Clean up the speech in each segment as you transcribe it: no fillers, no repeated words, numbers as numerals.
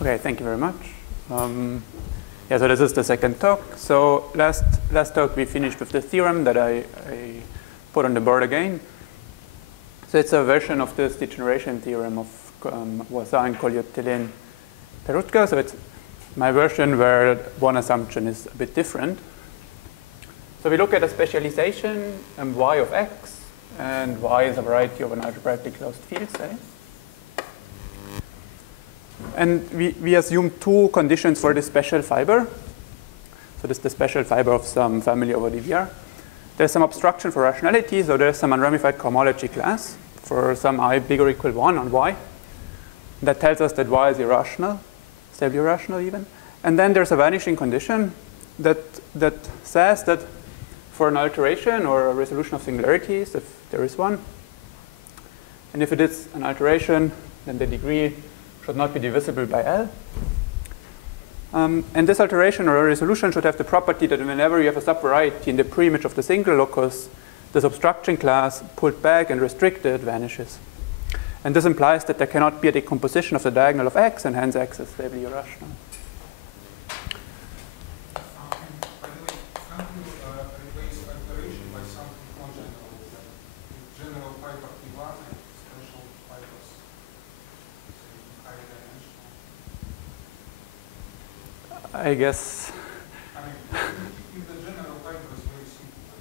Okay, thank you very much. Yeah, so this is the second talk. So last talk we finished with the theorem that I put on the board again. So it's a version of this degeneration theorem of Voisin, Colliot, Télène, Peroutka. So it's my version where one assumption is a bit different. So we look at a specialization y of x, and y is a variety of an algebraically closed field, say. And we assume two conditions for this special fiber. So this is the special fiber of some family over DVR. There's some obstruction for rationality, so there's some unramified cohomology class for some I bigger or equal 1 on y. That tells us that y is irrational, stably irrational even. And then there's a vanishing condition that says that for an alteration or a resolution of singularities, if there is one, and if it is an alteration, then the degree should not be divisible by L. And this alteration or resolution should have the property that whenever you have a subvariety in the preimage of the single locus, this obstruction class pulled back and restricted vanishes. And this implies that there cannot be a decomposition of the diagonal of x, and hence x is stably irrational. I guess. I mean, if the general fiber is very simple,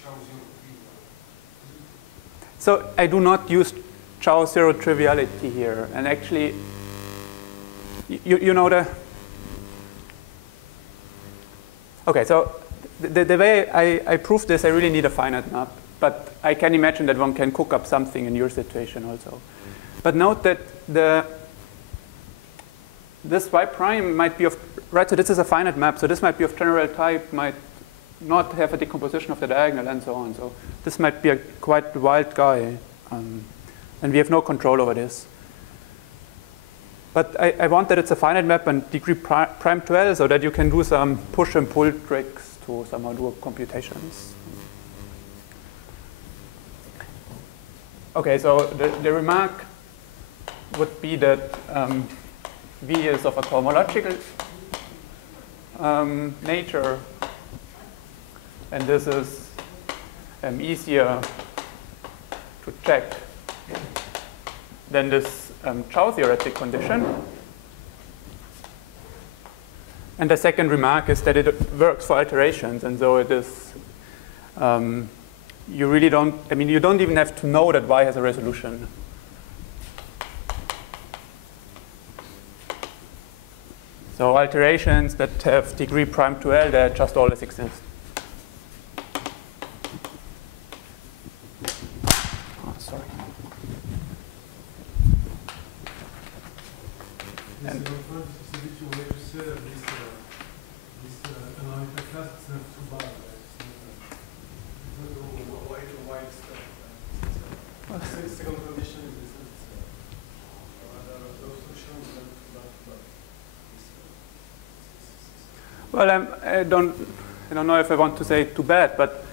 Chow zero trivial. So I do not use Chow zero triviality here, and actually, you know the. Okay, so the way I prove this, I really need a finite map, but I can imagine that one can cook up something in your situation also. But note that this y prime might be of, right, so this is a finite map, so this might be of general type, might not have a decomposition of the diagonal, and so on. So this might be a quite wild guy, and we have no control over this. But I want that it's a finite map and degree prime to L, so that you can do some push and pull tricks to somehow do computations. Okay, so the remark would be that V is of a cohomological nature, and this is easier to check than this Chow theoretic condition. And the second remark is that it works for alterations, and so it is, you really don't, I mean, you don't even have to know that y has a resolution. So alterations that have degree prime to L, they just always exist. Oh, sorry. And well, I don't know if I want to say too bad, but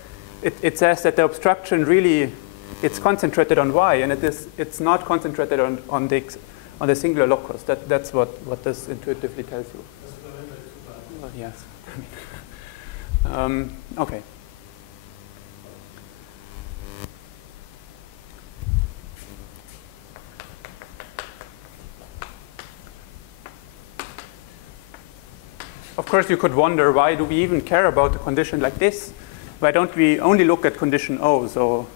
it says that the obstruction really, it's concentrated on y, and it's not concentrated on the singular locus. That's what this intuitively tells you. Well, yes. Okay. Of course, you could wonder, why do we even care about a condition like this? Why don't we only look at condition O? So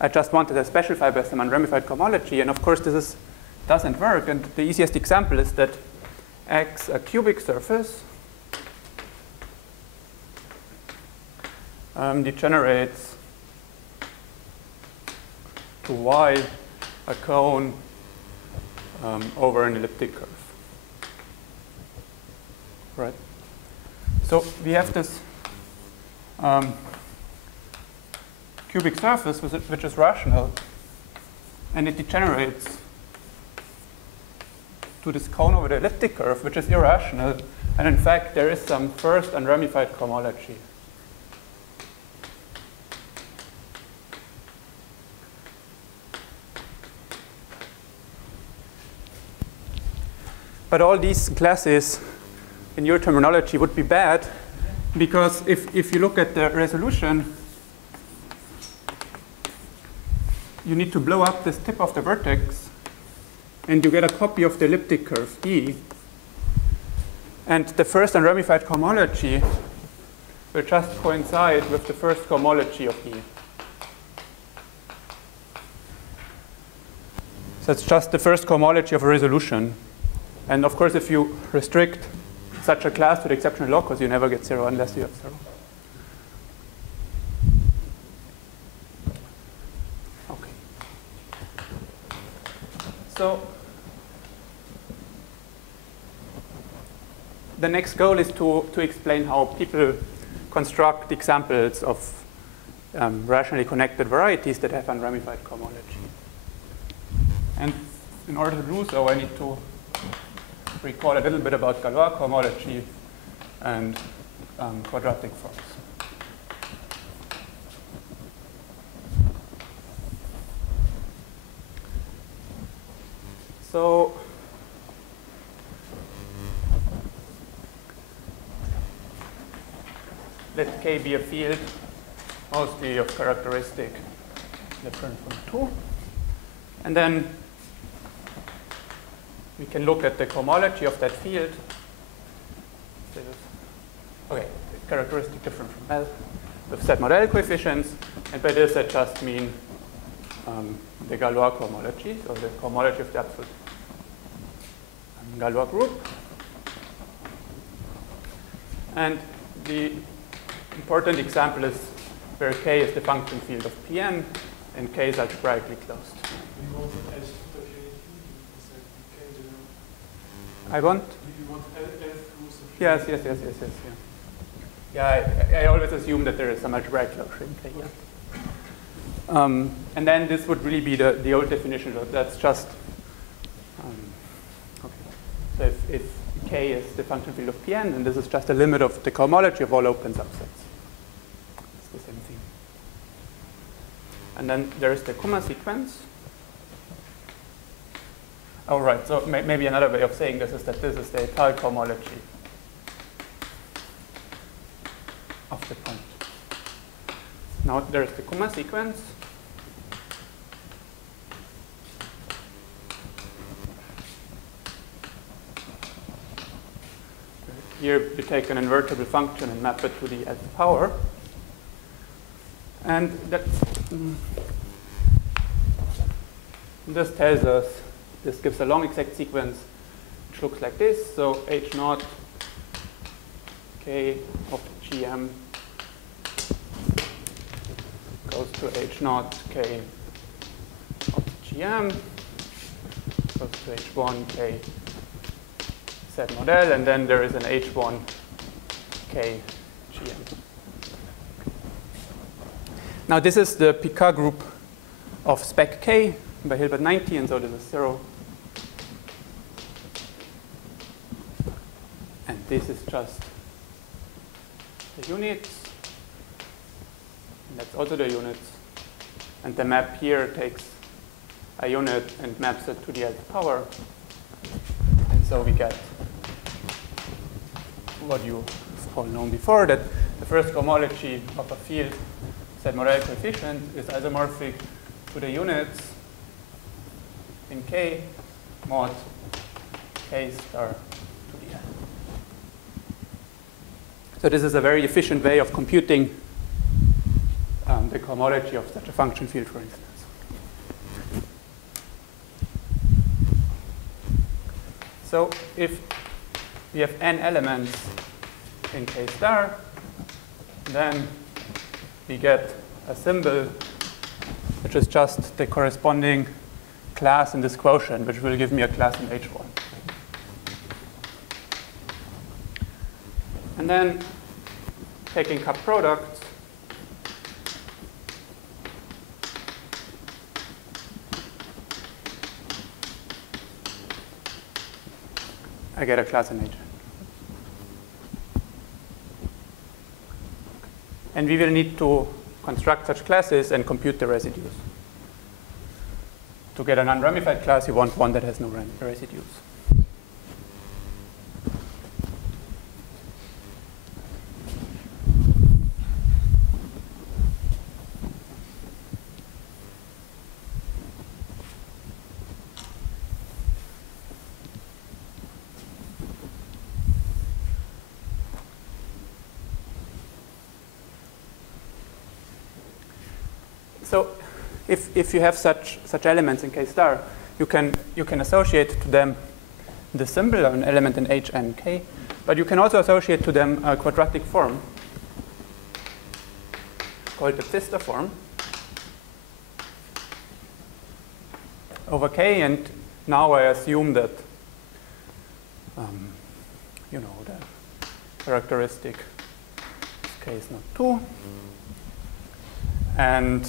I just wanted a special fiber as some unramified cohomology, and of course this doesn't work. And the easiest example is that X, a cubic surface, degenerates to Y, a cone over an elliptic curve. Right. So we have this cubic surface which is rational, and it degenerates to this cone over the elliptic curve, which is irrational. And in fact, there is some first unramified cohomology. But all these classes, in your terminology, would be bad, because if you look at the resolution, you need to blow up this tip of the vertex, and you get a copy of the elliptic curve E. And the first unramified cohomology will just coincide with the first cohomology of E. So it's just the first cohomology of a resolution. And of course, if you restrict such a class to the exceptional locus, you never get 0 unless you have 0. Okay. So the next goal is to explain how people construct examples of rationally connected varieties that have unramified cohomology. And in order to do so, I need to recall a little bit about Galois cohomology and quadratic forms. So let K be a field mostly of characteristic different from 2. And then we can look at the cohomology of that field. Okay, characteristic different from L with set mod L coefficients. And by this, I just mean the Galois cohomology, so the cohomology of the absolute Galois group. And the important example is where K is the function field of Pn and K is algebraically closed. I want? You want L through some. Yes. Yeah, I always assume that there is some algebraic closure in K. Yeah. And then this would really be the old definition. That's just okay. So if K is the function field of Pn, then this is just a limit of the cohomology of all open subsets. It's the same thing. And then there is the Koomer sequence. Oh, right. So maybe another way of saying this is that this is the Étale cohomology of the point. Now there's the Koomer sequence. Here you take an invertible function and map it to the nth power. And that this tells us, this gives a long exact sequence which looks like this. So H0 K of GM goes to H0 K of GM goes to H1 K set mod L, and then there is an H1 K GM. Now this is the Picard group of spec K by Hilbert 90, and so this is 0. And this is just the units. And that's also the units. And the map here takes a unit and maps it to the nth power. And so we get what you have all known before, that the first cohomology of a field set mod L coefficient is isomorphic to the units in K mod K star to the L. So this is a very efficient way of computing the cohomology of such a function field, for instance. So if we have n elements in K star, then we get a symbol which is just the corresponding class in this quotient, which will give me a class in H1. And then taking cup products, I get a class in H. And we will need to construct such classes and compute the residues. To get an unramified class, you want one that has no residues. So if you have such elements in K star, you can associate to them the symbol of an element in H and K, but you can also associate to them a quadratic form called the Pfister form over K, and now I assume that you know, the characteristic K is not 2, and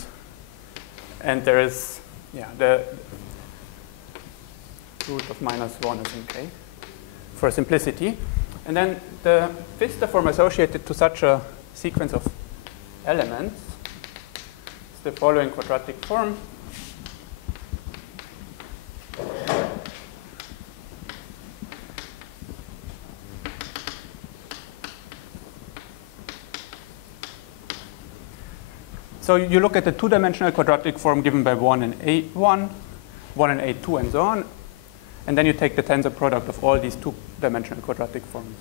there is, yeah, the root of -1 is in K for simplicity. And then the Pfister form associated to such a sequence of elements is the following quadratic form. So you look at the two-dimensional quadratic form given by 1 and A1, 1 and A2, and so on, and then you take the tensor product of all these two-dimensional quadratic forms.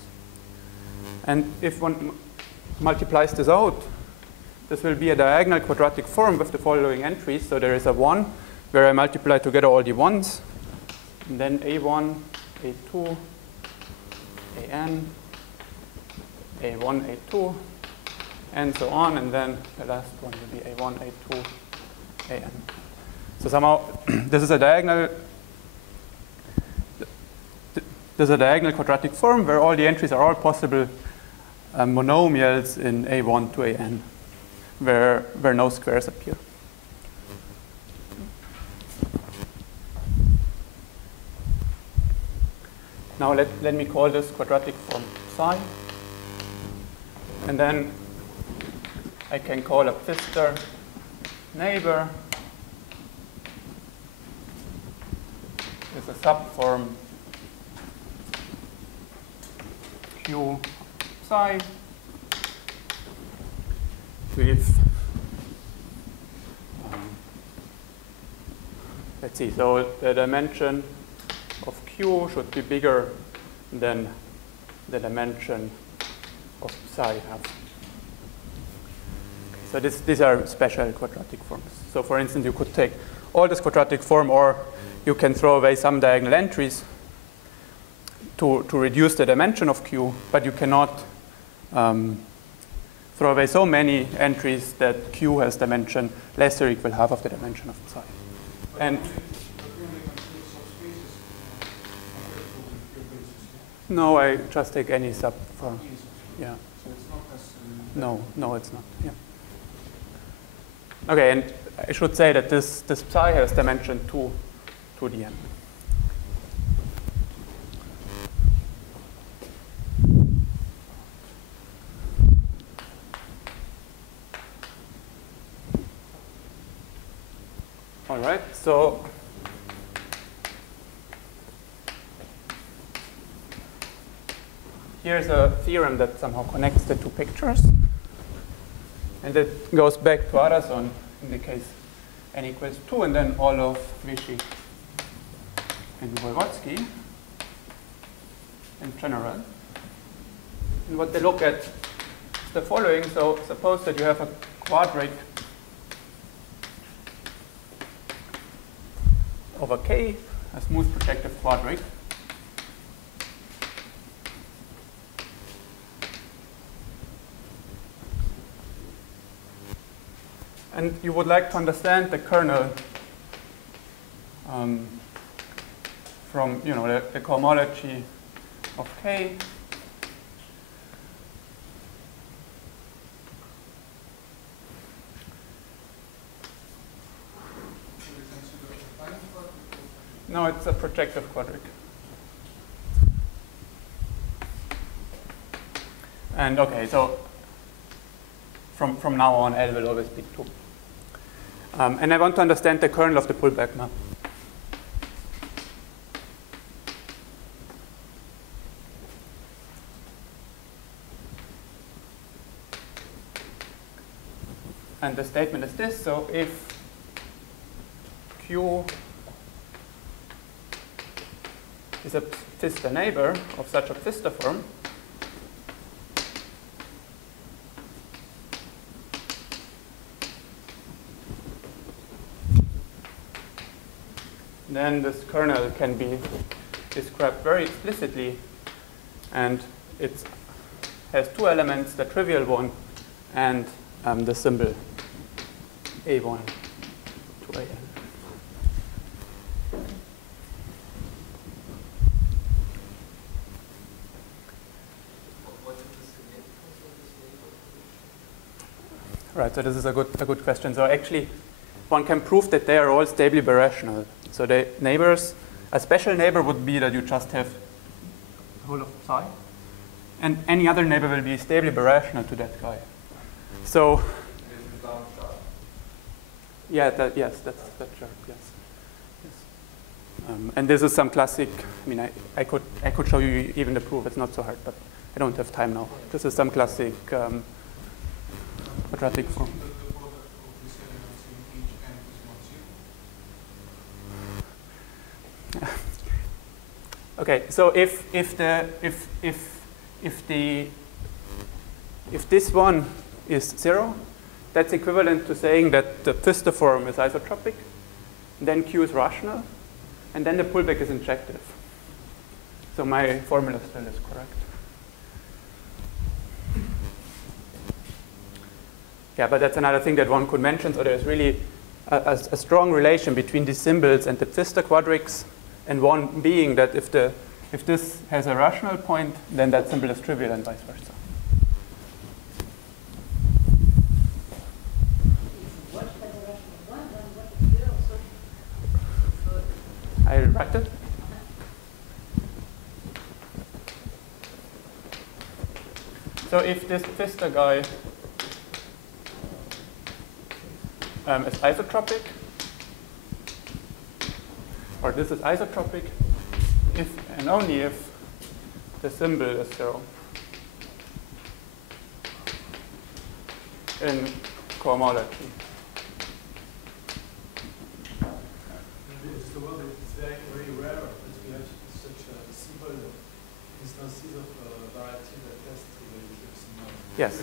And if one multiplies this out, this will be a diagonal quadratic form with the following entries. So there is a 1 where I multiply together all the 1s, and then A1, A2, AN, A1, A2, and so on, and then the last one will be A1, A2, AN. So somehow this is a diagonal quadratic form where all the entries are all possible monomials in A1 to AN, where no squares appear. Now let me call this quadratic form psi, and then I can call a Pfister neighbor is a subform Q psi with, let's see, so the dimension of Q should be bigger than the dimension of psi half. So these are special quadratic forms. So for instance, you could take all this quadratic form, or you can throw away some diagonal entries to reduce the dimension of Q, but you cannot throw away so many entries that Q has dimension less or equal half of the dimension of psi. And no, I just take any subform. Yeah. So it's not necessarily. No, it's not. Yeah. Okay, and I should say that this psi has dimension 2 to the n. All right, so here's a theorem that somehow connects the two pictures. And it goes back to Arason in the case n equals 2, and then all of Vichy and Voevodsky in general. And what they look at is the following. So suppose that you have a quadric over K, a smooth projective quadric. And you would like to understand the kernel from the cohomology of K. No, it's a projective quadric. And okay, so from now on, L will always be 2. And I want to understand the kernel of the pullback map. And the statement is this. So if Q is a Pfister neighbor of such a Pfister form, then this kernel can be described very explicitly, and it has two elements, the trivial one and the symbol A1 to AN. Right, so this is a good question. So actually, one can prove that they are all stably birational. So the neighbors, a special neighbor would be that you just have the whole of psi, and any other neighbor will be stably birational to that guy. So, yeah, yes, that's sharp, yes. And this is some classic. I mean, I could show you even the proof. It's not so hard, but I don't have time now. This is some classic quadratic form. Okay, so if this one is 0, that's equivalent to saying that the Pfister form is isotropic, then Q is rational, and then the pullback is injective. So my formula still is correct. Yeah, but that's another thing that one could mention. So there's really a strong relation between these symbols and the Pfister quadrics, and one being that if this has a rational point, then that symbol is trivial and vice versa. I'll write it. So if this Pfister guy is isotropic, or this is isotropic, if and only if the symbol is 0 in cohomology. It's very rare that we have such simple instances of variety that test the Yes.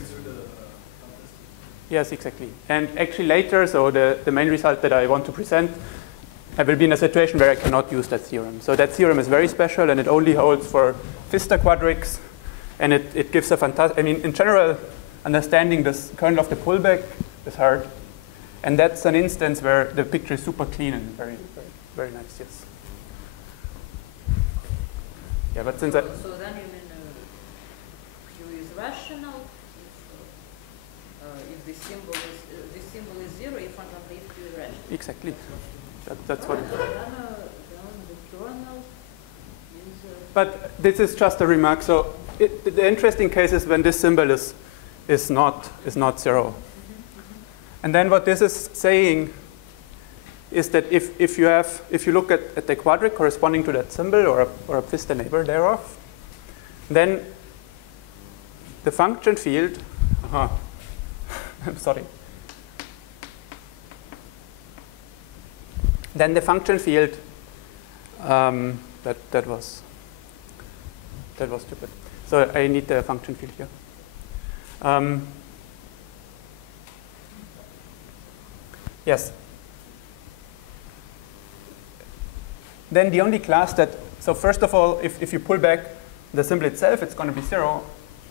Yes, exactly. And actually later, so the main result that I want to present, I will be in a situation where I cannot use that theorem. So that theorem is very special, and it only holds for Pfister quadrics, and it gives a fantastic, I mean, in general, understanding this kernel of the pullback is hard, and that's an instance where the picture is super clean and very, very, very nice, yes. Yeah, but since So then you mean Q is rational if the symbol is 0, if one can leave Q is rational. Exactly. That's what. The kernel is. But this is just a remark. So the interesting case is when this symbol is not 0. And then what this is saying is that if you look at the quadric corresponding to that symbol or a Pfister neighbor thereof, then the function field. I'm sorry. Then the function field that was stupid. So I need the function field here. Yes. Then the only class that, so first of all, if you pull back the symbol itself, it's going to be 0.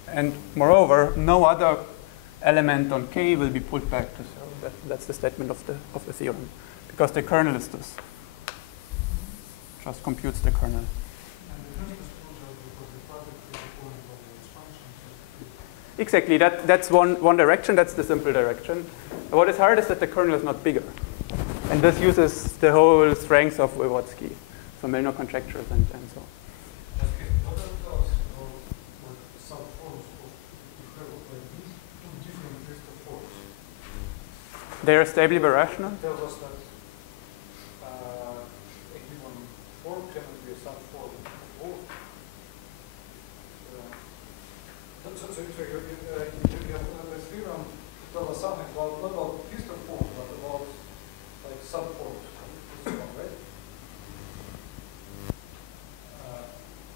And moreover, no other element on K will be pulled back to 0. That's the statement of the theorem. Because the kernel is this. Just computes the kernel. Exactly, that's one direction, that's the simple direction. What is hard is that the kernel is not bigger. And this uses the whole strength of Wygotsky, so Milnor conjectures and so on. What are those subforms of two different Pfister forms? They are stably birational. It tells us that a given form cannot be a subform of both. So you have the theorem tells us something about not about Pfister forms, but about like subforms of this one, right?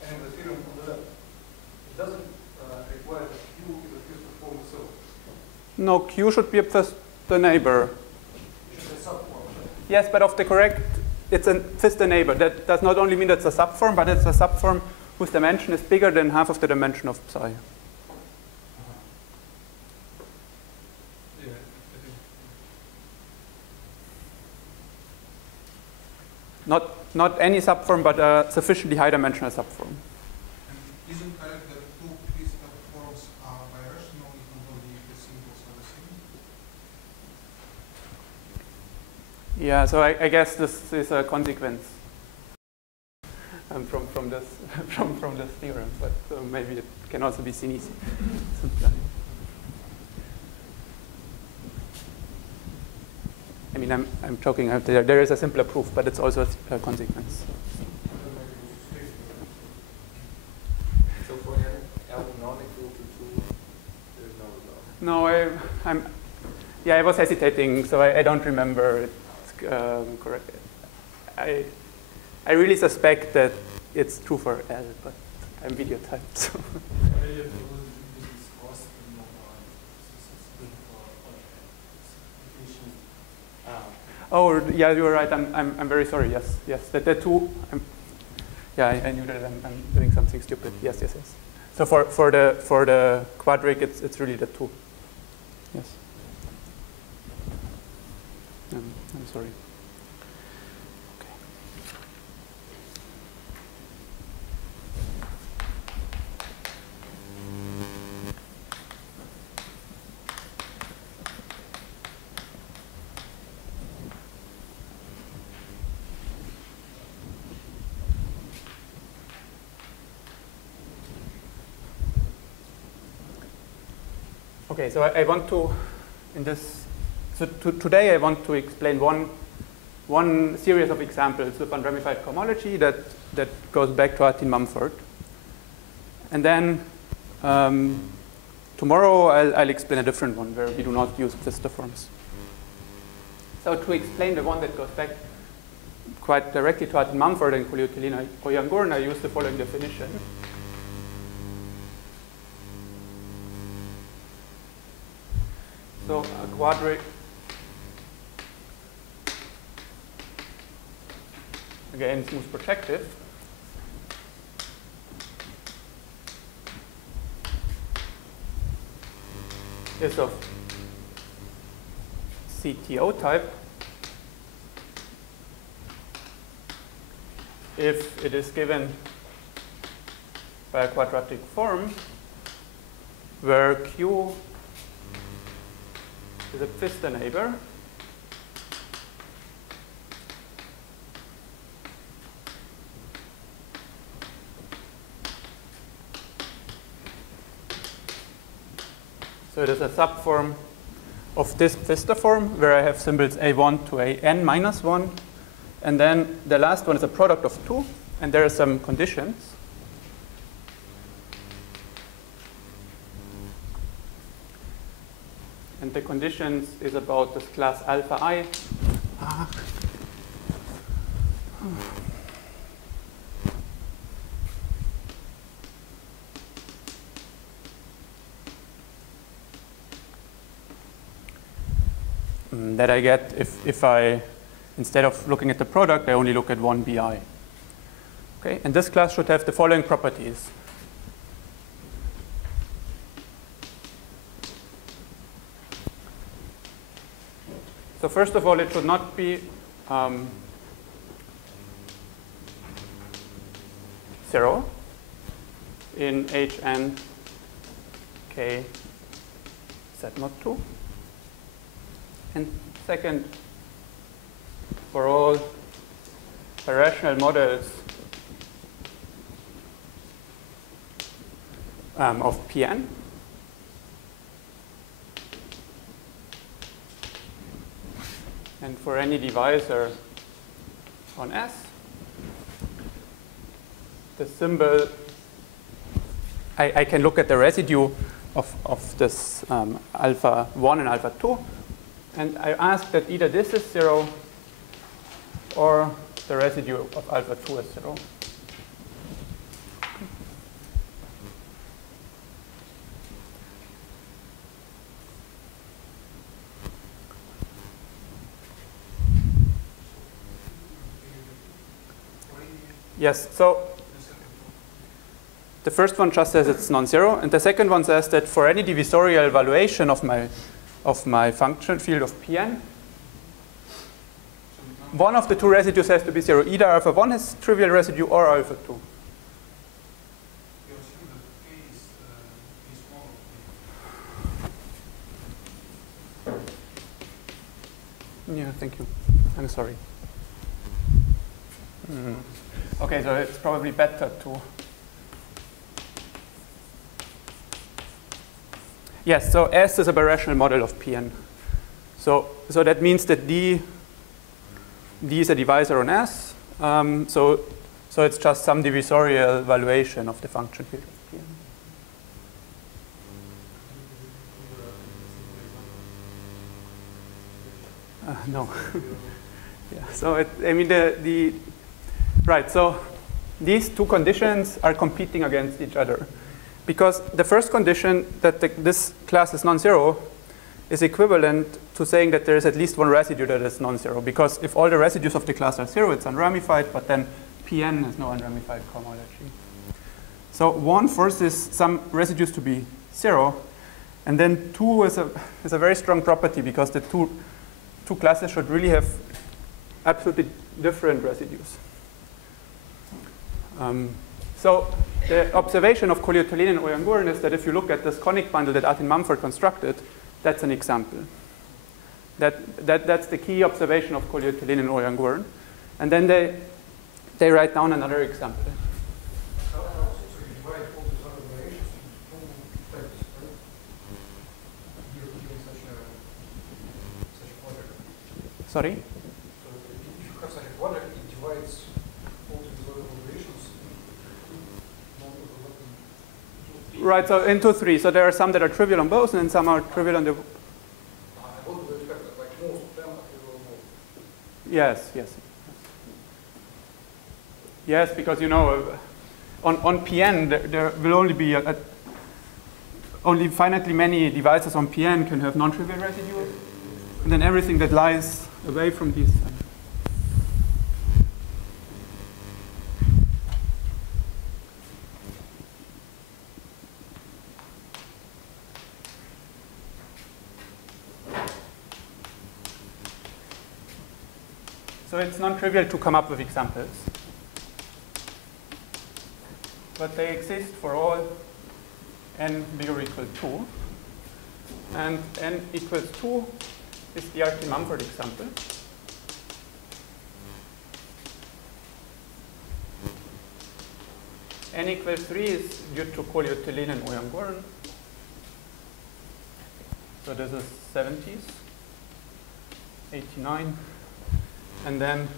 And the theorem on the left, it doesn't require that Q is a Pfister form itself. No, Q should be the neighbor. It should be a subform. Yes, but of the correct, it's a Pfister neighbor. That does not only mean that it's a subform, but it's a subform whose dimension is bigger than half of the dimension of psi. Not any subform, but a sufficiently high-dimensional subform. And isn't correct that two Pfister forms are birational even though the symbols are the same? Yeah, so I guess this is a consequence from this from this theorem, but maybe it can also be seen easy. I mean, I'm joking. There is a simpler proof, but it's also a consequence. So for L non-equal to 2, there's no result. No, I was hesitating, so I don't remember it correct. I really suspect that it's true for L, but I'm video typed. So. Oh, yeah, you're right. I'm very sorry. Yes. The two. I knew that I'm doing something stupid. Yes. So for the quadric, it's really the two. Yes. I'm sorry. Okay, so I want to, today I want to explain one series of examples with unramified cohomology that goes back to Artin Mumford. And then tomorrow I'll explain a different one where we do not use Pfister forms. So to explain the one that goes back quite directly to Artin Mumford and Kolyutelina Oyangurn, I use the following definition. So a quadric, again, smooth projective, is of CTO type if it is given by a quadratic form where Q is a Pfister neighbor so it is a subform of this Pfister form where I have symbols A1 to AN minus 1, and then the last one is a product of 2, and there are some conditions. And the conditions is about this class alpha I. That I get if I, instead of looking at the product, I only look at one BI. Okay, and this class should have the following properties. So first of all, it should not be 0 in Hn k z mod 2. And second, for all irrational models of Pn, and for any divisor on S, the symbol, I can look at the residue of this alpha 1 and alpha 2, and I ask that either this is 0 or the residue of alpha 2 is 0. Yes, so the first one just says it's non-zero, and the second one says that for any divisorial evaluation of my function field of Pn, one of the two residues has to be zero. Either alpha 1 has trivial residue or alpha 2. Yeah, thank you. I'm sorry. Okay, so it's probably better to. Yes, so S is a birational model of Pn. So that means that D is a divisor on S. So it's just some divisorial evaluation of the function field of Pn. No. Yeah. So right. So these two conditions are competing against each other, because the first condition that this class is non-zero is equivalent to saying that there is at least one residue that is non-zero. Because if all the residues of the class are zero, it's unramified. But then Pn has no unramified cohomology. So 1 forces some residues to be zero, and then 2 is a very strong property, because the two classes should really have absolutely different residues. So the observation of Collier-Tolin and Oyanguren is that if you look at this conic bundle that Artin Mumford constructed, that's an example. That's the key observation of Collier-Tolin and Oyanguren. And then they write down another example. So you divide all these other variations into two types, right? Given such a quadric. Sorry? So if you have such a quadric, it divides all these other variations into Right, so into 3. So there are some that are trivial on both, and then some are trivial on the. what do you expect? Like most of them are trivial on both? Yes, yes. Yes, because on Pn there will only be only finitely many devices on Pn can have non-trivial residues, and then everything that lies away from these. So it's non-trivial to come up with examples. But they exist for all n bigger or equal 2. And n equals 2 is the Artin Mumford example. N equals 3 is due to Collier-Tolin and Oyanguren. So this is 70s, 89. And then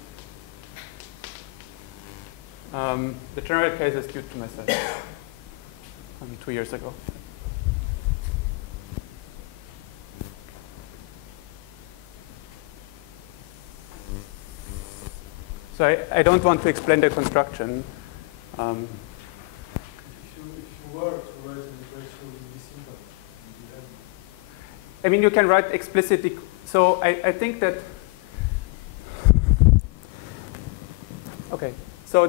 the general case is due to myself 2 years ago. So I don't want to explain the construction. If you were to write an equation with this symbol, I mean, you can write explicitly. So I think that. Okay. So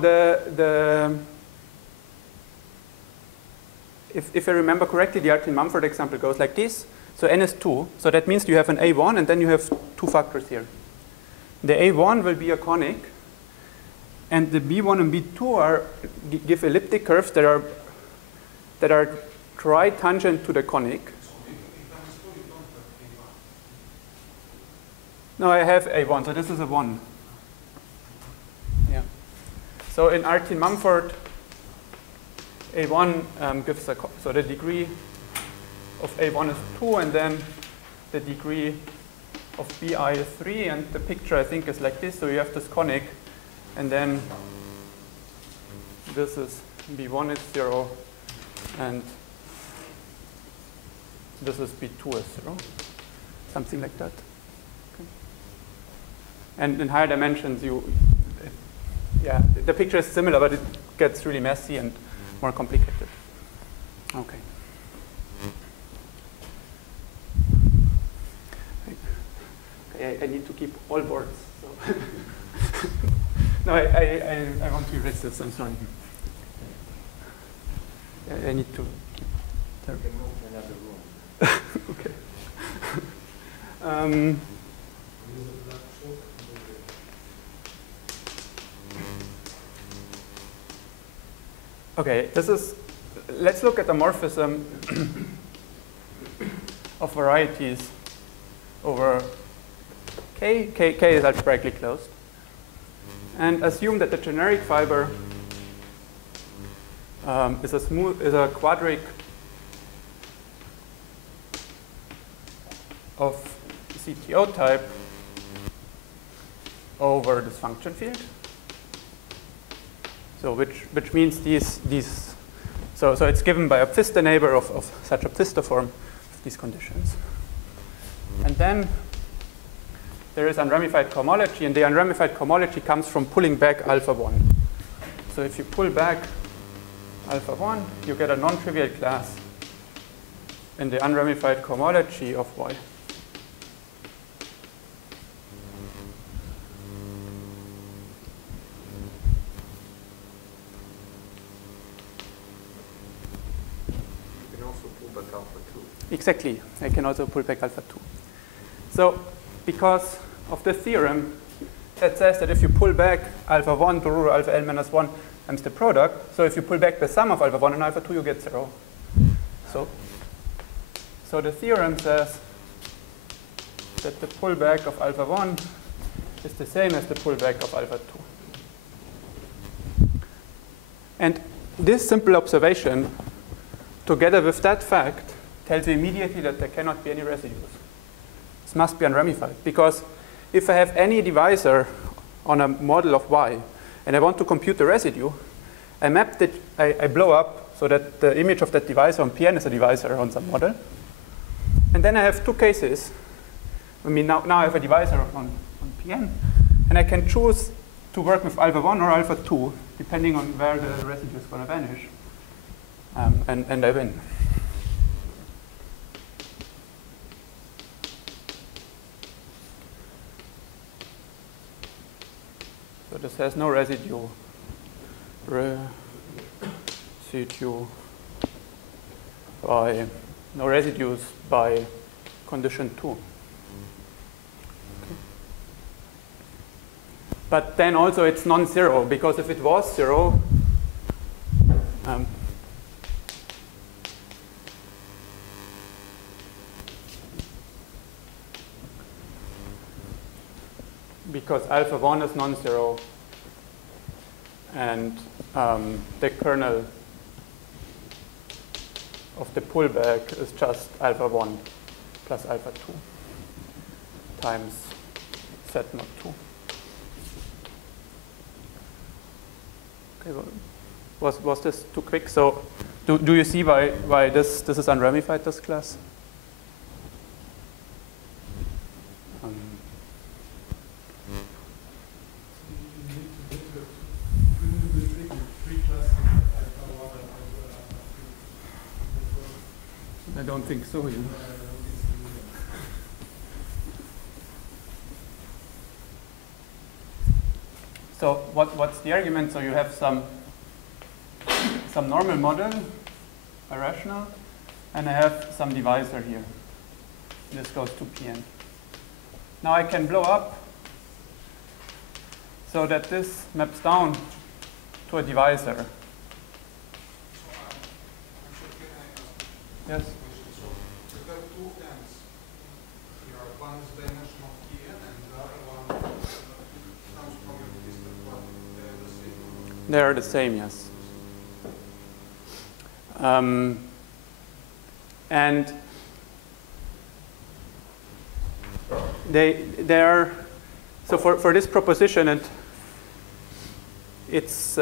if I remember correctly, the Artin Mumford example goes like this. So n is 2. So that means you have an A1, and then you have two factors here. The A1 will be a conic, and the B1 and B2 give elliptic curves that are tritangent to the conic. No, I have A1, so this is a 1. Yeah. So in Artin Mumford, A1 gives so the degree of A1 is 2, and then the degree of BI is 3, and the picture I think is like this. So you have this conic, and then this is B1 is 0, and this is B2 is 0, something like that. Okay. And in higher dimensions, yeah, the picture is similar, but it gets really messy and more complicated. Okay. I need to keep all boards. So No, I want to erase this. I'm sorry. I need to. You can move to another room. Okay. Okay, let's look at the morphism of varieties over K. K is algebraically closed. And assume that the generic fiber is a quadric of CTO type over this function field. So which means these so it's given by a Pfister neighbor of such a Pfister form of these conditions. And then there is unramified cohomology, and the unramified cohomology comes from pulling back alpha 1. So if you pull back alpha 1, you get a non-trivial class in the unramified cohomology of Y. You can also pull back alpha 2. Exactly. I can also pull back alpha 2. So because of the theorem that says that if you pull back alpha 1 to root alpha n minus 1 times the product, so if you pull back the sum of alpha 1 and alpha 2, you get 0. So the theorem says that the pullback of alpha 1 is the same as the pullback of alpha 2. And this simple observation, together with that fact, tells you immediately that there cannot be any residues. This must be unramified, because if I have any divisor on a model of Y and I want to compute the residue, I map it, I blow up so that the image of that divisor on Pn is a divisor on some model. And then I have two cases. I mean, now I have a divisor on Pn, and I can choose to work with alpha 1 or alpha 2, depending on where the residue is going to vanish. And I win. So this has no residue. No residues by condition 2. Okay. But then also it's non-zero, because if it was 0, because alpha 1 is non-zero, and the kernel of the pullback is just alpha 1 plus alpha 2 times z mod 2. Okay, well, was this too quick? So do you see why this is unramified, this class? I don't think so. You know. So what's the argument? So you have some normal model, a rational, and I have some divisor here. This goes to Pn. Now I can blow up so that this maps down to a divisor. Yes. So there are two ends here. One is dimensional Pn, and the other one comes from your Pfister plot. They're the same. They are the same, yes. And they are, so for this proposition, and it's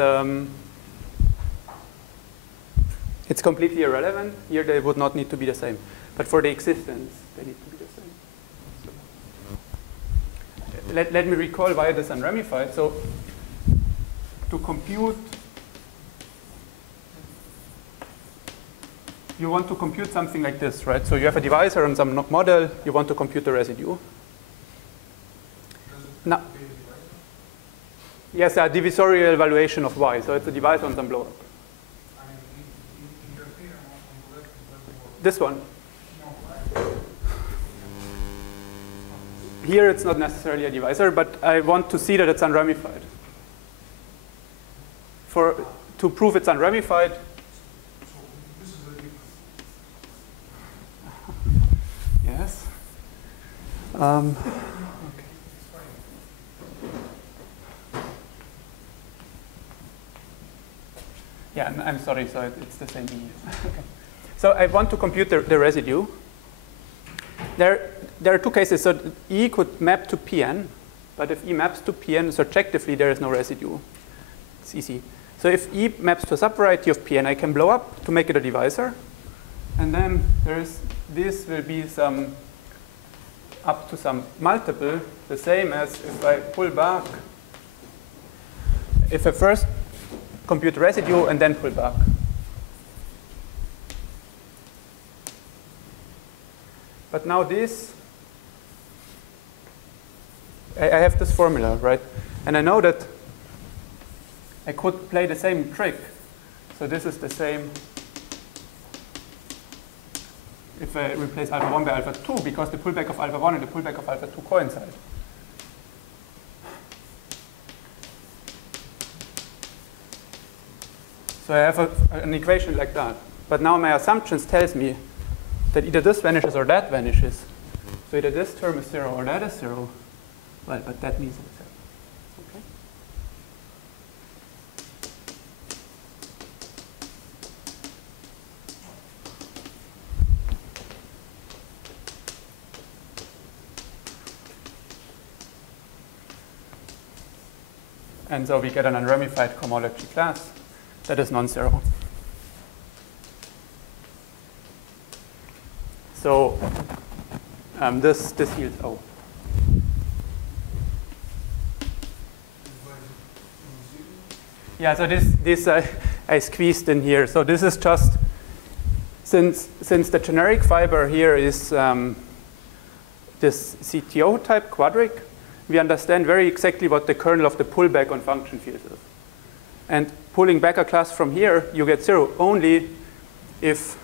completely irrelevant. Here they would not need to be the same. But for the existence, they need to be the same. So let me recall why it is unramified. So to compute, you want to compute something like this, right? So you have a divisor on some model. You want to compute the residue. Now, Yes, a divisorial evaluation of y, so it's a divisor on some blow-up. I mean, in your theorem on the left, it doesn't work. This one. No, Here it's not necessarily a divisor, but I want to see that it's unramified. To prove it's unramified, so this is a difference. yes. Okay. Yeah, I'm sorry, so it's the same E. Okay. So I want to compute the residue. There are two cases. So E could map to Pn, but if E maps to Pn, surjectively there is no residue. It's easy. So if E maps to a subvariety of Pn, I can blow up to make it a divisor. And then this will be up to some multiple, the same as if I pull back, if I first compute residue and then pull back. But now this, I have this formula, right? And I know that I could play the same trick. So this is the same if I replace alpha 1 by alpha 2, because the pullback of alpha 1 and the pullback of alpha 2 coincide. So I have an equation like that. But now my assumptions tells me that either this vanishes or that vanishes. So either this term is 0 or that is 0. Well, but that means it's 0. Okay. And so we get an unramified cohomology class that is non-zero. So this yields O. Yeah, so this I squeezed in here. So this is just, since the generic fiber here is this CTO type quadric, we understand very exactly what the kernel of the pullback on function fields is. And pulling back a class from here, you get 0 only if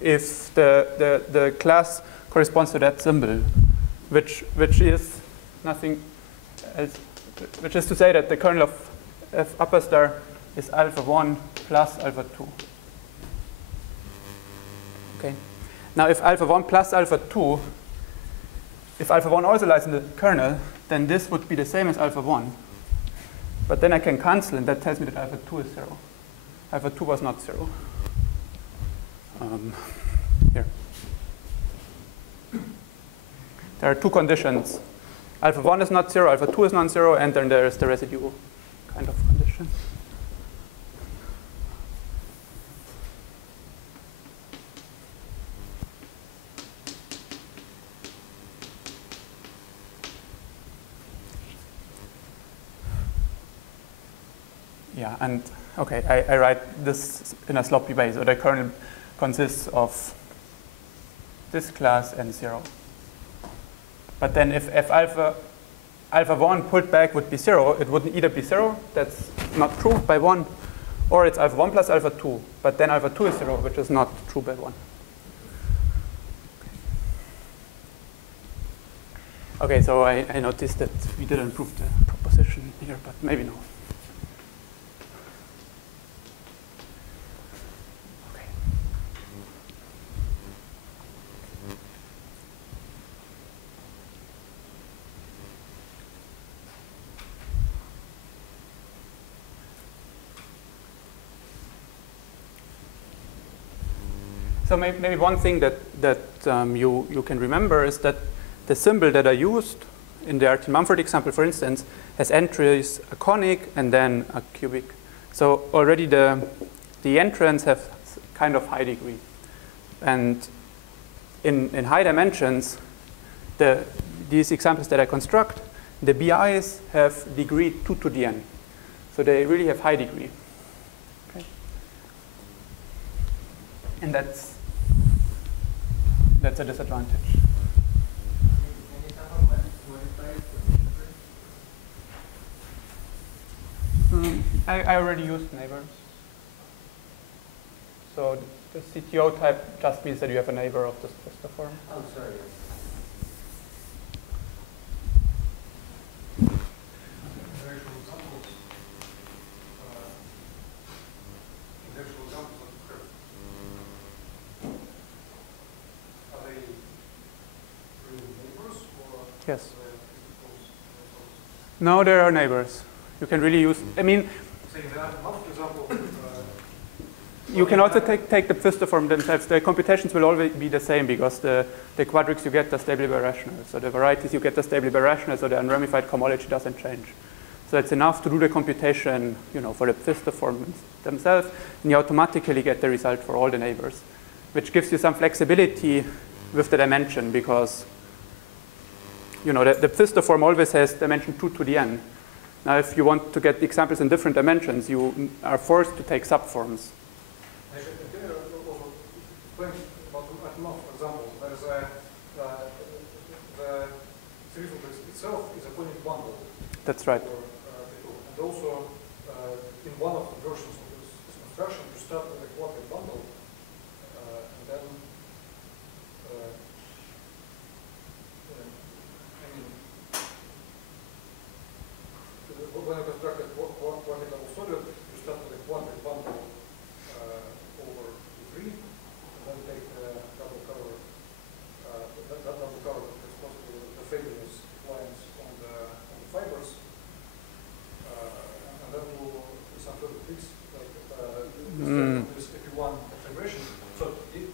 the class corresponds to that symbol, which is nothing else, which is to say that the kernel of F upper star is alpha 1 plus alpha 2. Okay. Now if alpha 1 plus alpha 2, if alpha 1 also lies in the kernel, then this would be the same as alpha 1. But then I can cancel, and that tells me that alpha 2 is 0. Alpha 2 was not 0. Here. There are two conditions. Alpha 1 is not 0, alpha 2 is non-zero, and then there is the residue kind of condition. Yeah, and okay, I write this in a sloppy way. So the kernel consists of this class and 0. But then if alpha 1 pulled back would be 0, it wouldn't either be 0, that's not true by 1, or it's alpha 1 plus alpha 2. But then alpha 2 is 0, which is not true by 1. Okay, so I noticed that we didn't prove the proposition here, but maybe no. So maybe one thing that you can remember is that the symbol that I used in the Artin-Mumford example, for instance, has entries a conic and then a cubic. So already the entrants have kind of high degree. And in high dimensions, these examples that I construct, the BIs have degree 2 to the n. So they really have high degree. Okay. And that's a disadvantage. I already used neighbors. So the CTO type just means that you have a neighbor of this cluster form. Oh, sorry. Yes. No, there are neighbors. You can really use, I mean, you can also take the Pfister form themselves. The computations will always be the same because the quadrics you get are stably birational. So the varieties you get are stably birational, so the unramified cohomology doesn't change. So it's enough to do the computation, for the Pfister forms themselves, and you automatically get the result for all the neighbors, which gives you some flexibility with the dimension because the Pfister form always has dimension 2 to the n. Now, if you want to get examples in different dimensions, you are forced to take subforms. Can you also explain about enough examples? There is the series itself is a conic bundle. That's right. And also, in one of the versions of this construction, you start with a quadric bundle, and then when you construct a quadric double solid, you start with a quadric bundle over E3, and then take the double cover, that double cover corresponds to the fabulous lines on the fibers, and then do some further tricks like this AP1 integration. So, in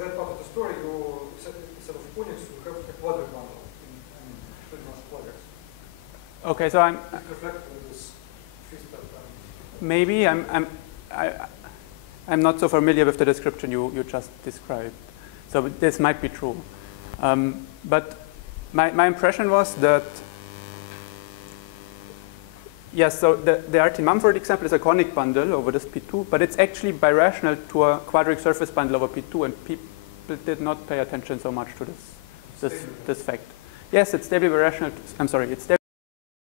that part of the story, you instead of conics, you have a quadric bundle in pretty much quadrics. Okay, so maybe I'm not so familiar with the description you just described. So this might be true. But my impression was that, yes, so the RT Mumford example is a conic bundle over this P2, but it's actually birational to a quadric surface bundle over P2, and people did not pay attention so much to this fact. Yes, it's stably birational. I'm sorry, it's stably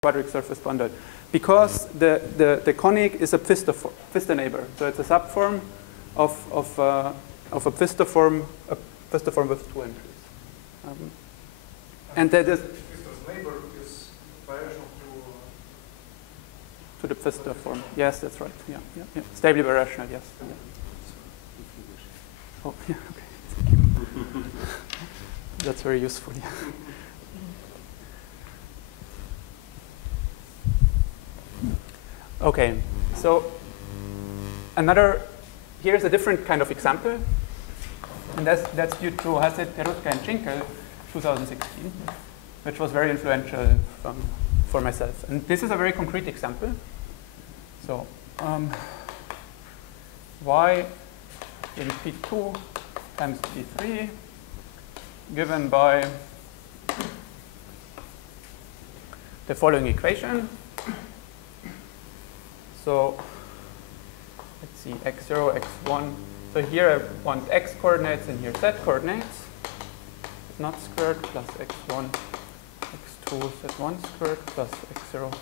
quadric surface bundle because the conic is a Pfister neighbor, so it's a subform of a Pfister form with two entries, and that is Pfister's neighbor is birational to the Pfister form. Yes, that's right. Yeah. Stably birational. Yes. Yeah. Oh, yeah. Okay. That's very useful. Yeah. Okay, so here's a different kind of example, and that's due to Hasid, Terutka, and Schinkel, 2016, which was very influential for myself. And this is a very concrete example. So y in P2 times P3 given by the following equation. So let's see, x0, x1. So here I want x coordinates and here z coordinates. Z0 squared plus x1, x2, z1 squared plus x0,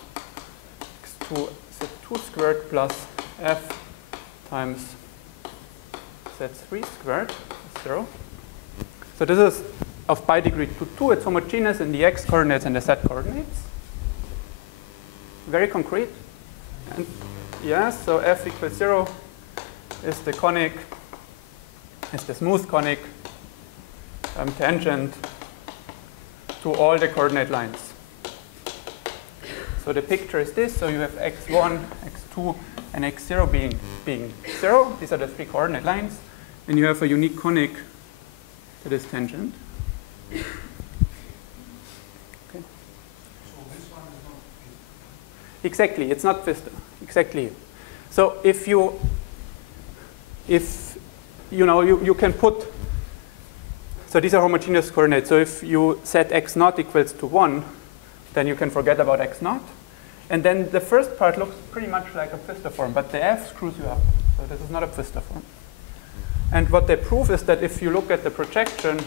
x2, z2 squared plus f times z3 squared is 0. So this is of pi degree 2. It's homogeneous in the x coordinates and the z coordinates. Very concrete. And yes, so f equals 0 is the conic, is the smooth conic tangent to all the coordinate lines. So the picture is this. So you have x1, x2, and x0 being 0. These are the three coordinate lines. And you have a unique conic that is tangent. Okay. So this one is not Pfister. Exactly, it's not Pfister. Exactly. So if you can put, so these are homogeneous coordinates. So if you set x0 equals to 1, then you can forget about x0. And then the first part looks pretty much like a Pfister form, but the f screws you up. So this is not a Pfister form. And what they prove is that if you look at the projection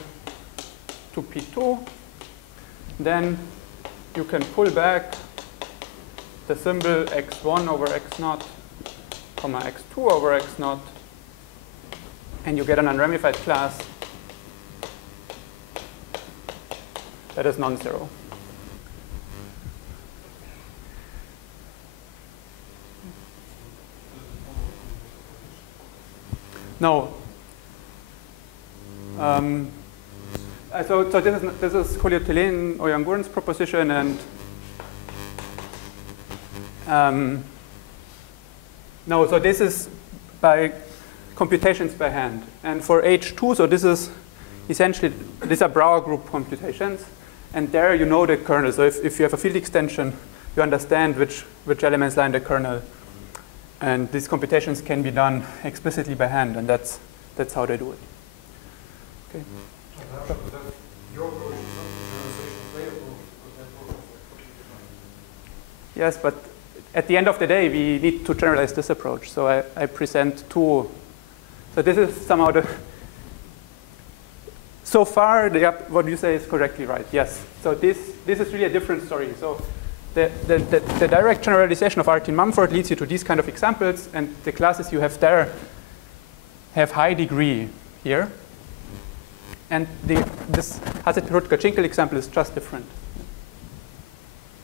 to P2, then you can pull back the symbol x1 over x0, comma x2 over x0, and you get an unramified class that is non-zero. No. So this is Collier-Tillene-Oyang-Gouren's proposition, and no, so this is by computations by hand. And for H2, so this is essentially, these are Brauer group computations, and there you know the kernel. So if you have a field extension, you understand which elements lie in the kernel. And these computations can be done explicitly by hand, and that's how they do it. Okay. Your approach is not the generalization they approach, but their approach is completely different. Yes, but at the end of the day, we need to generalize this approach. So I present two. So this is somehow the. So far, what you say is correctly right. Yes. So this is really a different story. So the direct generalization of Artin-Mumford leads you to these kind of examples, and the classes you have there have high degree here. And this Hasid-Perutka-Chinkel example is just different.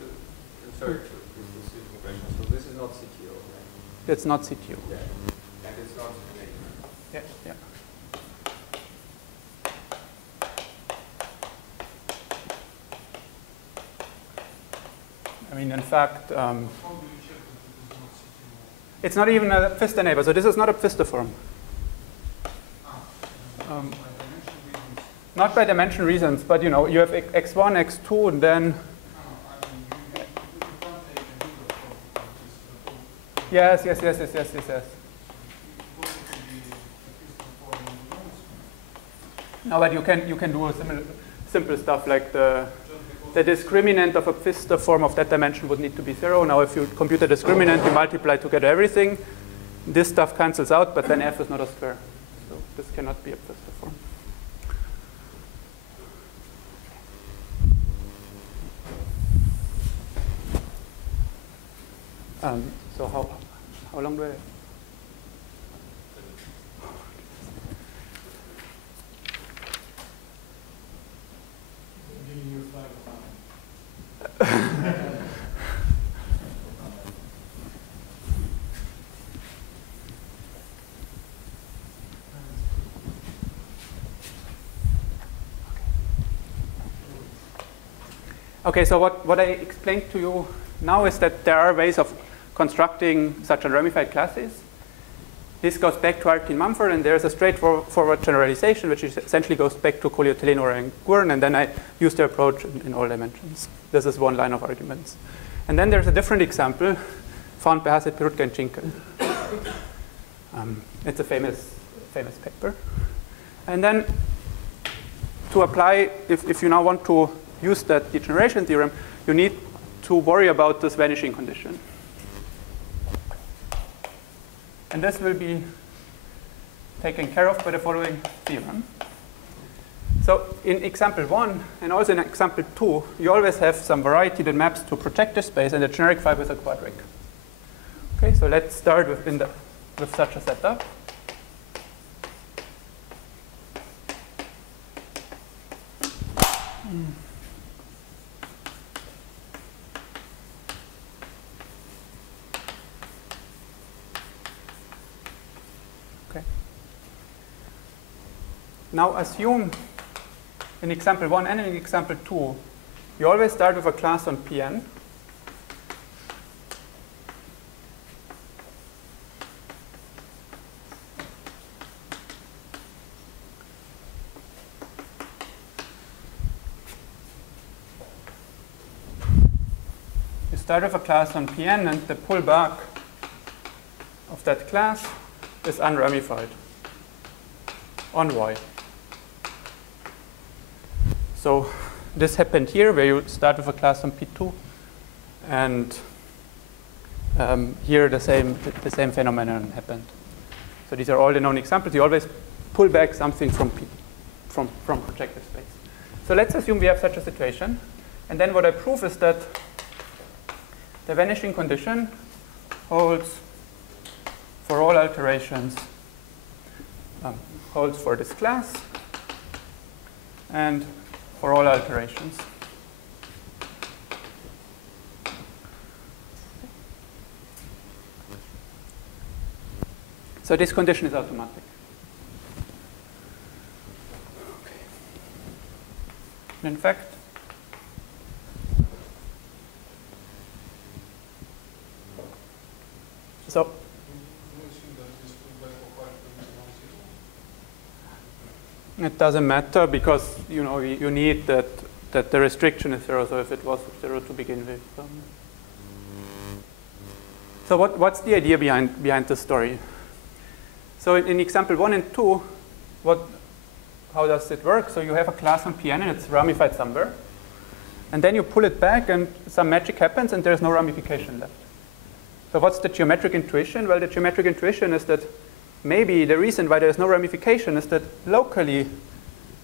I'm sorry, this is a simple question. So this is not CTO, right? It's not CTO. Yeah. And it's not Canadian. Yeah, yeah. I mean, in fact, How do you check that it is not CTO? it's not even a Pfister neighbor, so this is not a Pfister form. By dimension reasons. Not by dimension reasons, but you know, you have x1, x2, and then I mean, you can't take a bigger form like this. yes. It goes to the Pfister form in the notes. No, but you can do a simple stuff like the discriminant of a Pfister form of that dimension would need to be 0. Now, if you compute a discriminant, you multiply together everything. This stuff cancels out, but then f is not a square. So this cannot be a Pfister form. So how long do I have? Giving you a flag of time. Okay, so what I explained to you now is that there are ways of constructing such unramified classes. This goes back to Artin-Mumford, and there's a straightforward generalization, which essentially goes back to Collier-Tillene-Oyang-Gouren, and then I use the approach in all dimensions. This is one line of arguments. And then there's a different example found by Hasid-Perutka and Chinkel. It's a famous paper. And then to apply, if you now want to use that degeneration theorem, you need to worry about this vanishing condition. And this will be taken care of by the following theorem. So in example 1, and also in example 2, you always have some variety that maps to projective space, and the generic fiber is a quadric. Okay, so let's start with such a setup. Now assume in example 1 and in example 2, you always start with a class on Pn. You start with a class on Pn, and the pullback of that class is unramified on Y. So this happened here, where you start with a class on P2, and here the same phenomenon happened. So these are all the known examples. You always pull back something from projective space. So let's assume we have such a situation, and then what I prove is that the vanishing condition holds for all alterations, holds for this class, and for all alterations. So this condition is automatic. Okay. And in fact, so it doesn't matter because you need that the restriction is 0. So if it was 0 to begin with. So what's the idea behind the story? So in example 1 and 2, how does it work? So you have a class on Pn and it's ramified somewhere. And then you pull it back and some magic happens and there's no ramification left. So what's the geometric intuition? Well, the geometric intuition is that maybe the reason why there's no ramification is that locally,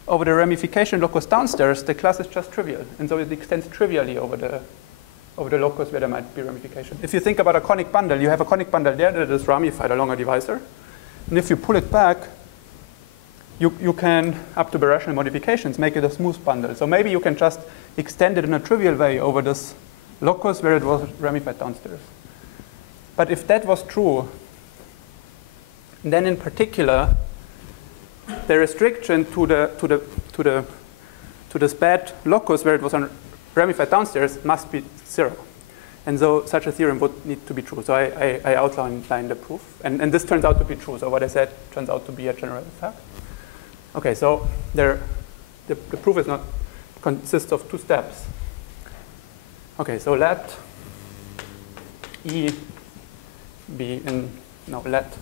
over the ramification locus downstairs, the class is just trivial. And so it extends trivially over the locus where there might be ramification. If you think about a conic bundle, you have a conic bundle there that is ramified along a divisor. And if you pull it back, you can, up to rational modifications, make it a smooth bundle. So maybe you can just extend it in a trivial way over this locus where it was ramified downstairs. But if that was true, then in particular, the restriction to this bad locus where it was ramified downstairs must be 0. And so such a theorem would need to be true. So I outlined the proof. And this turns out to be true. So what I said turns out to be a general fact. OK, so the proof is not consists of 2 steps. OK, so let E be let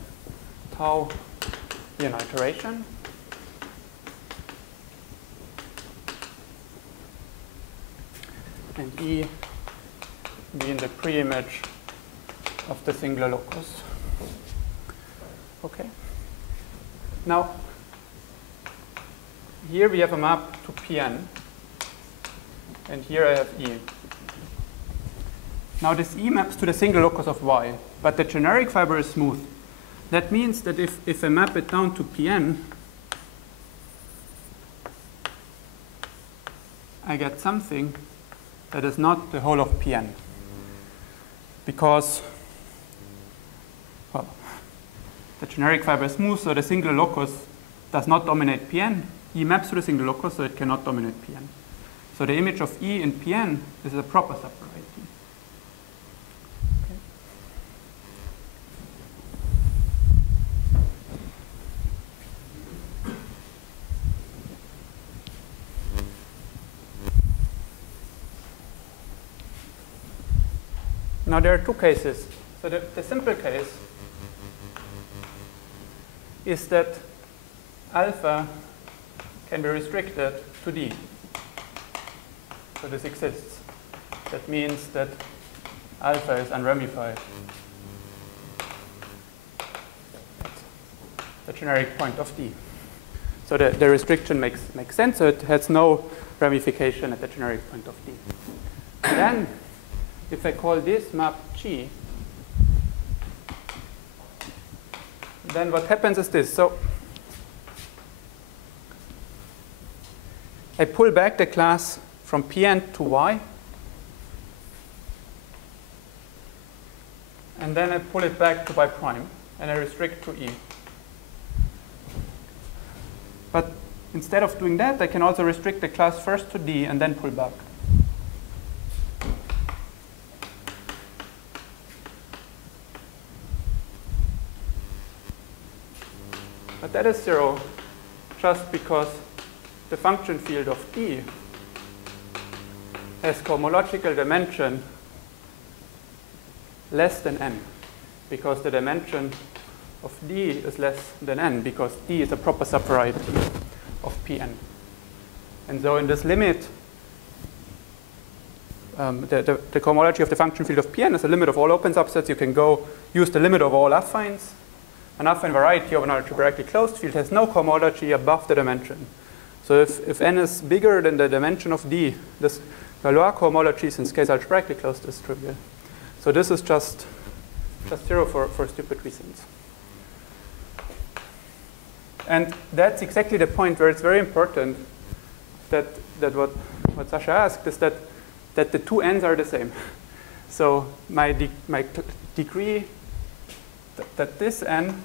tau be an iteration. And E be in the pre-image of the singular locus. Okay. Now, here we have a map to Pn, and here I have E. Now this E maps to the single locus of Y, but the generic fiber is smooth. That means that if I map it down to Pn, I get something that is not the whole of Pn. Because, well, the generic fiber is smooth, so the singular locus does not dominate Pn. E maps to the single locus, so it cannot dominate Pn. So the image of E in Pn is a proper subvariety. Okay. Now there are 2 cases. So the simple case is that alpha can be restricted to D. So this exists. That means that alpha is unramified. The generic point of D. So the restriction makes sense. So it has no ramification at the generic point of D. And then, if I call this map G, then what happens is this. So I pull back the class from Pn to Y, and then I pull it back to Y prime, and I restrict to E. But instead of doing that, I can also restrict the class first to D and then pull back. But that is 0 just because the function field of D has cohomological dimension less than n, because the dimension of D is less than n, because D is a proper subvariety of Pn. And so in this limit, the cohomology of the function field of Pn is a limit of all open subsets. You can go use the limit of all affines. An affine variety of an algebraically closed field has no cohomology above the dimension. So if n is bigger than the dimension of D, this Galois cohomology, since case algebraically closed, is trivial. So this is just 0 for stupid reasons. And that's exactly the point where it's very important that what Sasha asked is that the two ends are the same. So my degree that this n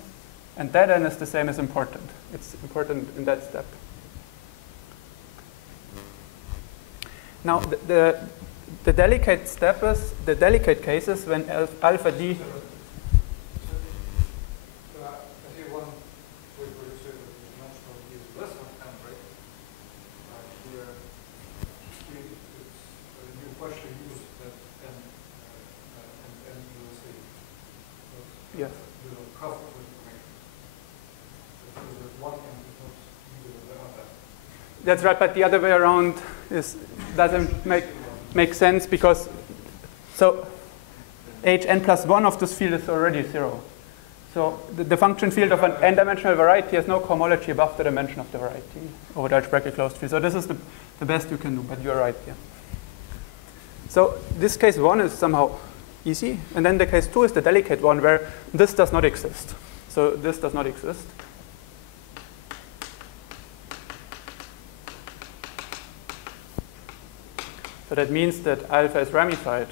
and that n is the same is important. It's important in that step. Now the delicate step is the delicate cases when alpha d. Yes. That's right, but the other way around doesn't make sense because so hn plus 1 of this field is already 0. So the function field of an n-dimensional variety has no cohomology above the dimension of the variety over the algebraically closed field. So this is the best you can do, but you're right here. So this case 1 is somehow easy, and then the case 2 is the delicate one where this does not exist. So this does not exist. So that means that alpha is ramified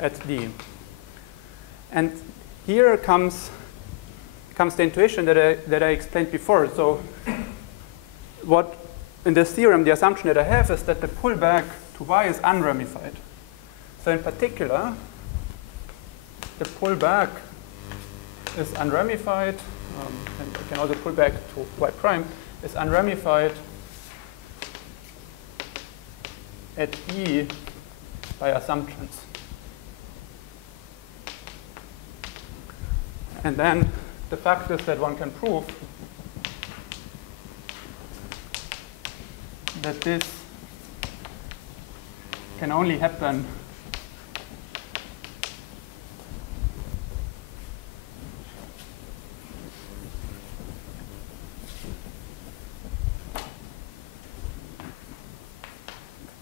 at D. And here comes the intuition that I explained before. So what in this theorem, the assumption that I have is that the pullback to Y is unramified. So in particular, the pullback is unramified, and I can also pull back to Y prime, is unramified at E by assumptions. And then the fact is that one can prove that this can only happen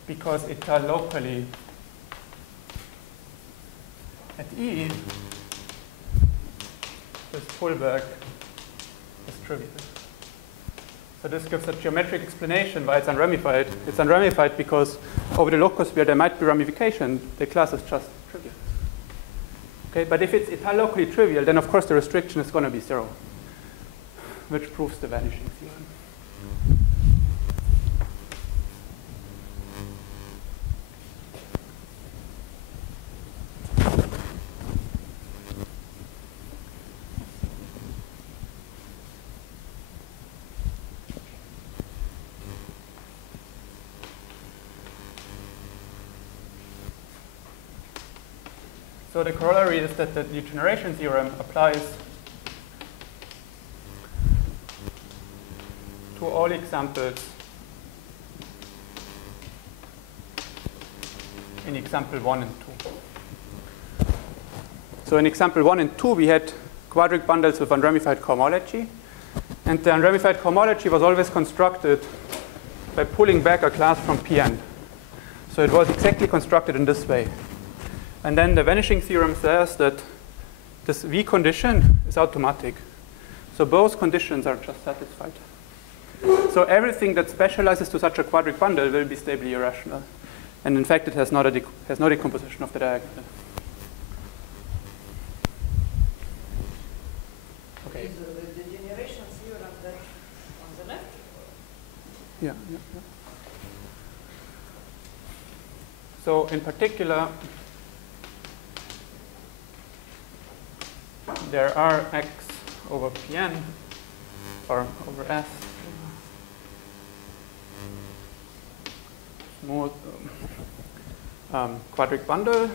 because eta locally at E, this pullback is trivial. So this gives a geometric explanation why it's unramified. It's unramified because over the locus where there might be ramification, the class is just trivial. Okay, but if it's eta locally trivial, then of course the restriction is going to be 0, which proves the vanishing theorem. So the corollary is that the degeneration theorem applies to all examples in example 1 and 2. So in example 1 and 2, we had quadric bundles with unramified cohomology. And the unramified cohomology was always constructed by pulling back a class from Pn. So it was exactly constructed in this way. And then the vanishing theorem says that this V condition is automatic. So both conditions are just satisfied. So everything that specializes to such a quadric bundle will be stably irrational. And in fact, it has no decomposition of the diagonal. Okay. Is the degeneration theorem that on the left? Yeah. So in particular, there are x over Pn or over S smooth quadric bundle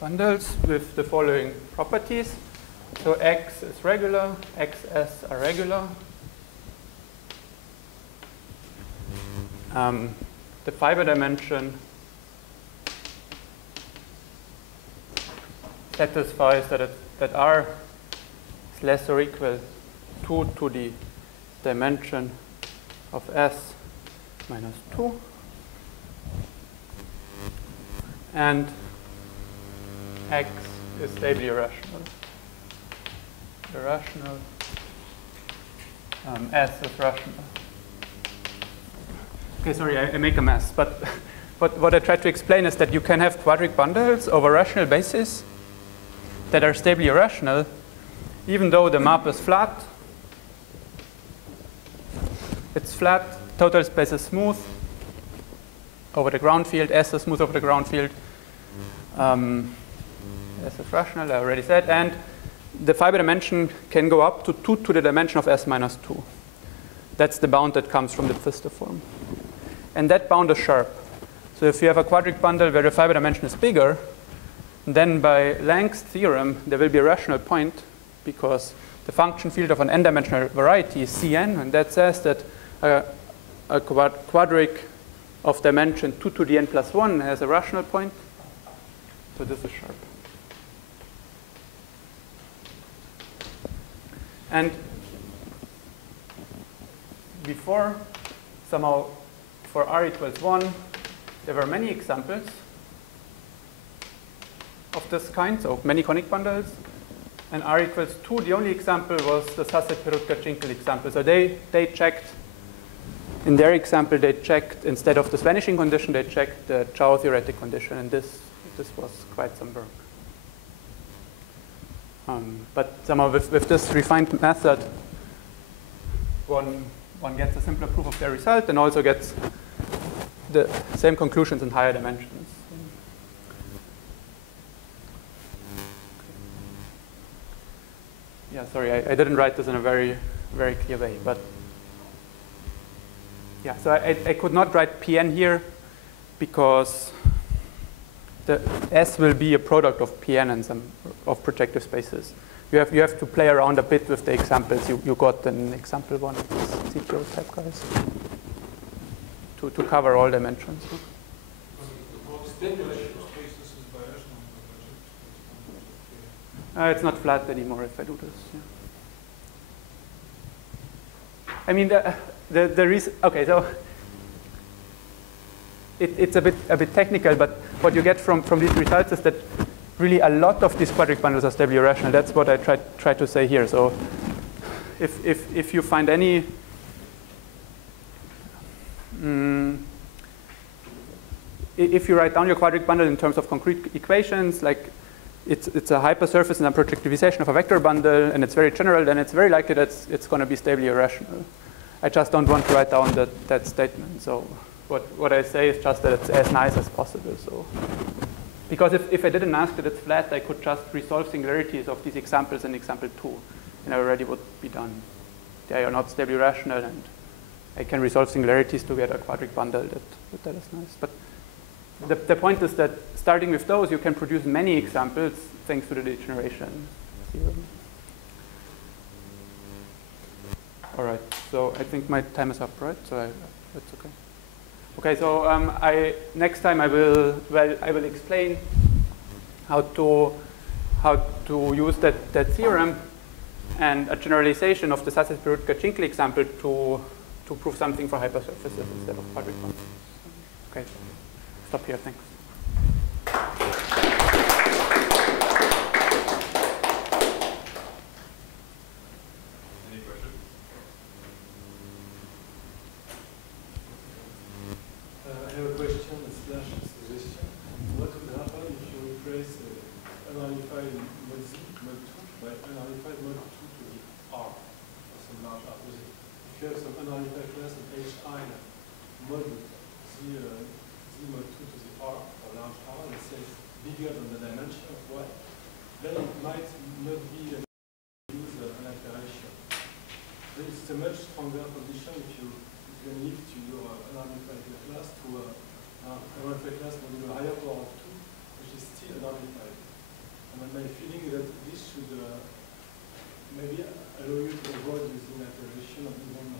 bundles with the following properties. So x is regular, xs are regular. The fiber dimension satisfies that R is less or equal 2 to the dimension of S minus 2. And x is stably irrational. Irrational. S is rational. Okay, sorry, I make a mess. But what I try to explain is that you can have quadric bundles over rational bases that are stably irrational, even though the map is flat. It's flat, total space is smooth over the ground field, S is smooth over the ground field. S is rational, I already said. And the fiber dimension can go up to 2 to the dimension of S minus 2. That's the bound that comes from the Pfister form. And that bound is sharp. So if you have a quadric bundle where the fiber dimension is bigger, then by Lang's theorem, there will be a rational point because the function field of an n-dimensional variety is Cn, and that says that a quadric of dimension 2 to the n plus 1 has a rational point. So this is sharp. And before, somehow, for r equals 1, there were many examples of this kind, so many conic bundles. And r equals 2, the only example was the Sasset-Perutka-Jinkel example. So they checked, in their example, they checked, instead of this vanishing condition, they checked the Chow theoretic condition. And this was quite some work. But somehow with this refined method, one gets a simpler proof of their result and also gets the same conclusions in higher dimensions. Yeah, sorry, I didn't write this in a very, very clear way. But yeah, so I could not write Pn here because the S will be a product of Pn and some of projective spaces. You have to play around a bit with the examples you got in example 1 of these CTO type guys to cover all dimensions. It's not flat anymore if I do this. Yeah. I mean, the reason. Okay, so it's a bit technical, but what you get from these results is that really a lot of these quadric bundles are stably irrational. That's what I try to say here. So if you find any if you write down your quadric bundle in terms of concrete equations, like it's a hypersurface and a projectivization of a vector bundle, and it's very general, then it's very likely that it's going to be stably irrational. I just don't want to write down that statement. So what I say is just that it's as nice as possible. So because if I didn't ask that it's flat, I could just resolve singularities of these examples in example 2, and I already would be done. They are not stably rational, and I can resolve singularities to get a quadric bundle that is nice. But the point is that starting with those, you can produce many examples thanks to the degeneration theorem. All right, so I think my time is up, right? So that's okay. Okay, so next time I will explain how to use that theorem and a generalization of the Sasset-Perutka-Jinkel example to prove something for hypersurfaces instead of quadric bundles. Okay. Stop here, thanks. Any questions? I have a question / suggestion. What would happen if you replace ununified mod Z, mod 2 by ununified mod 2 to the R, or some large R? If you have some ununified class of HI mod Z mod 2 to the R, or large R, let's say bigger than the dimension of Y, then it might not be use an iteration. It's a much stronger condition if you can lift your ununified class to an ununified class modulo higher power of 2, which is still ununified. And my feeling is that this should maybe allow you to avoid using iteration and even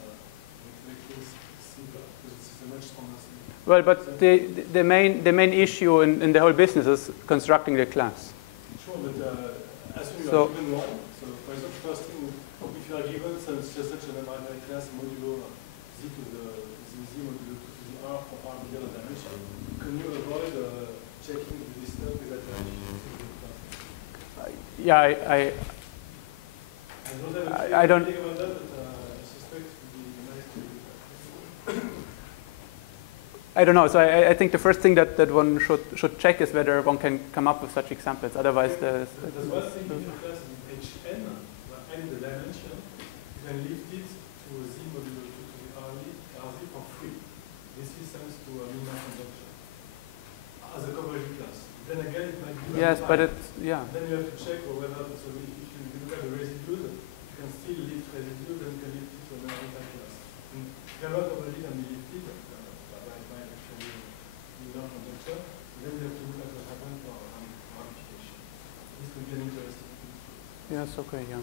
make things simpler, because it's a much stronger thing. Well, but the main issue in the whole business is constructing the class. Sure, but assuming you are given one, so for example, first thing, if you are given such an ununified class modulo Z to the Z modulo 2 to R for R bigger than dimension, can you avoid checking the distance with that dimension? Yeah, I don't. Think about that, but I suspect it would be nice to do that. I don't know. So I think the first thing that one should check is whether one can come up with such examples. Otherwise, there's one thing in your class in Hn, where n the dimension, you can lift it to a z modulo 2 to the RZ for free. This is thanks to a minimum conjunction as a coverage class. Then again, it might be. Yes, but it's yeah. Then you have to check whether so if you look at the residues, you can still lift residues and you can lift it to another class. And Galois coverage can be lifted. Conjecture, then we have to look at what happened for ramification. This will be an interesting thing. Yes, okay, yeah.